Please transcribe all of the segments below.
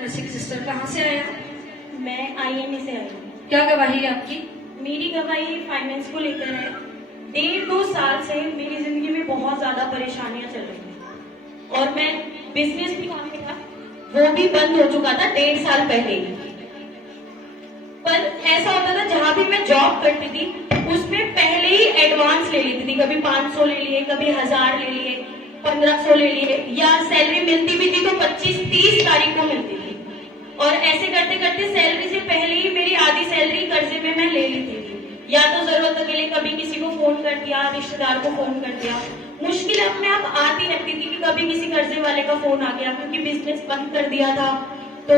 Nursing sister, कहाँ से आए आप? मैं INA से आई हूँ। क्या गवाही है आपकी? मेरी गवाही फाइनेंस को लेकर है। 1.5-2 साल से मेरी जिंदगी में बहुत ज्यादा परेशानियां चल रही थी और मैं बिजनेस भी करने का वो भी बंद हो चुका था 1.5 साल पहले ही। पर ऐसा होता था जहां भी मैं जॉब करती थी उसमें पहले ही एडवांस ले लेती थी, कभी 500 ले लिए, कभी 1000 ले लिए, 1500 ले लिए, या सैलरी मिलती भी थी तो 25-30 तारीख को मिलती थी। और ऐसे करते करते सैलरी से पहले ही मेरी आधी सैलरी कर्जे में मैं ले लेती थी, या तो जरूरत के लिए कभी किसी को फोन कर दिया, रिश्तेदार को फोन कर दिया। मुश्किल अपने आप आती रहती थी कि कभी किसी कर्जे वाले का फोन आ गया, क्योंकि बिजनेस बंद कर दिया था तो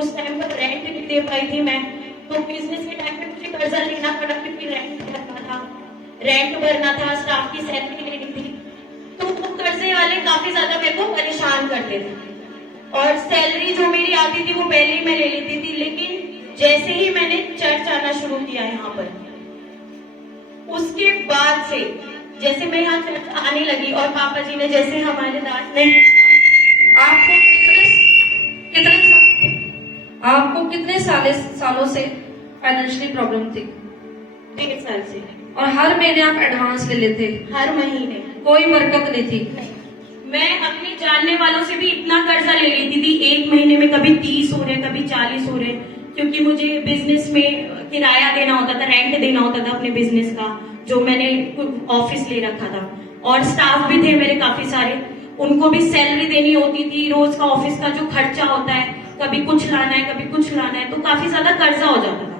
उस टाइम पर रेंट नहीं दे पाई थी मैं, तो बिजनेस के टाइम पे मुझे कर्जा लेना पड़ा क्योंकि रेंट भरना था, स्टाफ की सैलरी लेनी थी। तो वो कर्जे वाले काफी ज्यादा मेरे को परेशान करते थे और सैलरी जो मेरी आती थी वो पहले ही मैं ले लेती थी। लेकिन जैसे ही मैंने चर्च आना शुरू किया यहाँ पर, उसके बाद से जैसे मैं यहाँ चर्च आने लगी और पापा जी ने जैसे हमारे डांटने, आपको कितने सालों से फाइनेंशियली प्रॉब्लम थी? 1.5 साल से। और हर महीने आप एडवांस ले लेते? हर महीने। कोई बरकत नहीं थी? मैं अपने जानने वालों से भी इतना कर्जा ले लेती थी, एक महीने में कभी 30 हो रहे, कभी 40 हो रहे, क्योंकि मुझे बिजनेस में किराया देना होता था, रेंट देना होता था अपने बिजनेस का, जो मैंने ऑफिस ले रखा था। और स्टाफ भी थे मेरे काफी सारे, उनको भी सैलरी देनी होती थी, रोज का ऑफिस का जो खर्चा होता है, कभी कुछ लाना है कभी कुछ लाना है, तो काफी ज्यादा कर्जा हो जाता था।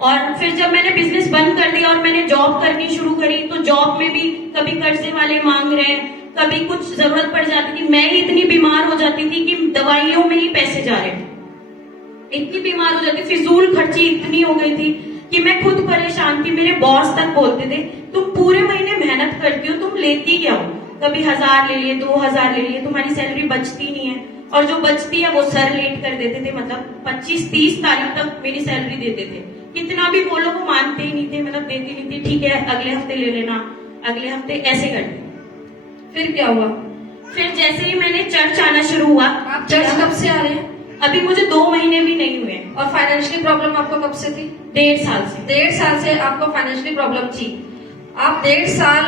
और फिर जब मैंने बिजनेस बंद कर दिया और मैंने जॉब करनी शुरू करी, तो जॉब में भी कभी कर्जे वाले मांग रहे हैं, कभी कुछ जरूरत पड़ जाती थी। मैं ही इतनी बीमार हो जाती थी कि दवाइयों में ही पैसे जा रहे, इतनी बीमार हो जाती, फिजूल खर्ची इतनी हो गई थी कि मैं खुद परेशान थी। मेरे बॉस तक बोलते थे तुम पूरे महीने मेहनत करती हो, तुम लेती क्या हो? कभी 1000 ले लिए, 2000 ले लिए, तुम्हारी सैलरी बचती नहीं है, और जो बचती है वो सर लेट कर देते थे, मतलब 25-30 तारीख तक मेरी सैलरी देते थे। कितना भी बोलो वो मानते ही नहीं थे, मतलब देती नहीं थी, ठीक है अगले हफ्ते ले लेना, अगले हफ्ते, ऐसे करते। फिर क्या हुआ? फिर जैसे ही मैंने चर्च आना शुरू हुआ। आप चर्च कब से आ रहे हैं? अभी मुझे 2 महीने भी नहीं हुए। और फाइनेंशियली प्रॉब्लम आपको कब से थी? 1.5 साल से। 1.5 साल से आपको फाइनेंशियली प्रॉब्लम थी। आप 1.5 साल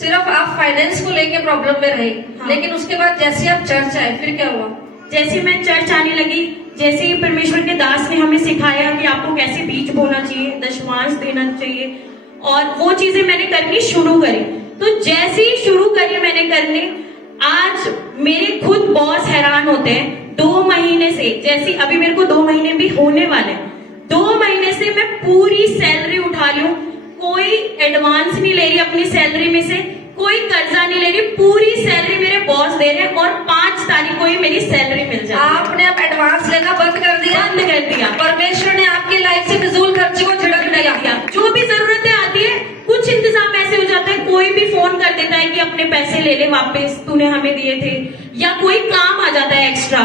सिर्फ आप फाइनेंस को लेके प्रॉब्लम में रहे। हाँ। लेकिन उसके बाद जैसे आप चर्च आए, फिर क्या हुआ? जैसे मैं चर्च आने लगी, जैसे ही परमेश्वर के दास ने हमें सिखाया कि आपको कैसे बीज बोना चाहिए, दशमांश देना चाहिए, और वो चीजें मैंने करनी शुरू करी। तो जैसे ही शुरू करी मैंने करने, आज मेरे खुद बॉस हैरान होते हैं। 2 महीने से, जैसे अभी मेरे को 2 महीने भी होने वाले, 2 महीने से मैं पूरी सैलरी उठा रही हूँ, कोई एडवांस नहीं ले रही अपनी सैलरी में से, कोई कर्जा नहीं ले रही, पूरी सैलरी मेरे बॉस दे रहे हैं और 5 तारीख को ही मेरी सैलरी मिल जाए। आपने अब एडवांस लेना बंद कर दिया? बंद कर दिया। परमेश्वर ने आपकी लाइफ से फिजूल खर्ची को झिड़क दिया। जो भी जरूरतें आती है, कुछ इंतजाम ऐसे हो जाता है, कोई भी फोन कर देता है कि अपने पैसे ले ले वापस, तूने हमें दिए थे, या कोई काम आ जाता है एक्स्ट्रा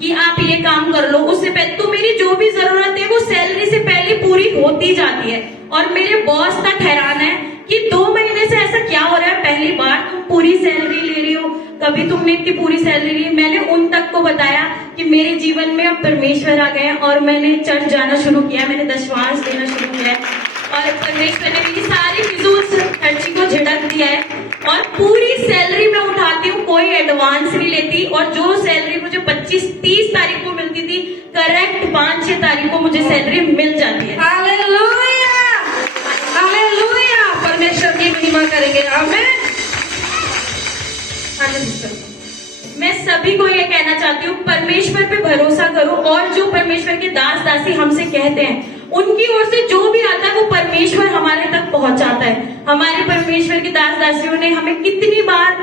कि आप ये काम कर लो, उससे पहले तो मेरी जो भी जरूरत है वो सैलरी से पहले पूरी होती जाती है। और मेरे बॉस तक हैरान है कि 2 महीने से ऐसा क्या हो रहा है, पहली बार तुम पूरी सैलरी ले रही हो, कभी तुमने इतनी पूरी सैलरी ली। मैंने उन तक को बताया कि मेरे जीवन में अब परमेश्वर आ गए और मैंने चर्च जाना शुरू किया, मैंने दशमांश देना शुरू किया है, और परमेश्वर ने मेरी सारी फिजूल खर्ची को झिड़क दिया है, और पूरी सैलरी मैं उठाती हूँ, कोई एडवांस नहीं लेती, और जो सैलरी मुझे 25-30 तारीख को मिलती थी, करेक्ट 5-6 तारीख को मुझे सैलरी मिल जाती है। हालेलुया, हालेलुया, परमेश्वर की महिमा करेंगे। आमीन। मैं सभी को ये कहना चाहती हूँ, परमेश्वर पे भरोसा करो, और जो परमेश्वर के दास दासी हमसे कहते हैं उनकी ओर से जो भी आता है वो परमेश्वर हमारे तक पहुंचाता है। हमारे परमेश्वर के दास दासियों ने हमें कितनी बार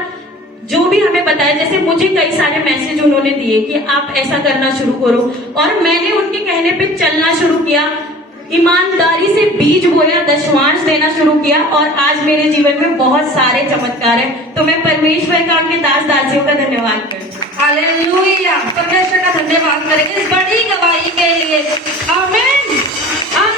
जो भी हमें बताया, जैसे मुझे कई सारे मैसेज उन्होंने दिए कि आप ऐसा करना शुरू करो, और मैंने उनके कहने पे चलना शुरू किया, ईमानदारी से बीज बोया, दशमांश देना शुरू किया, और आज मेरे जीवन में बहुत सारे चमत्कार हैं। तो मैं परमेश्वर का, अपने दास दासियों का धन्यवाद करती हूँ। हालेलुया, परमेश्वर का धन्यवाद करेंगे इस बड़ी गवाही के लिए। आमीन, आमीन।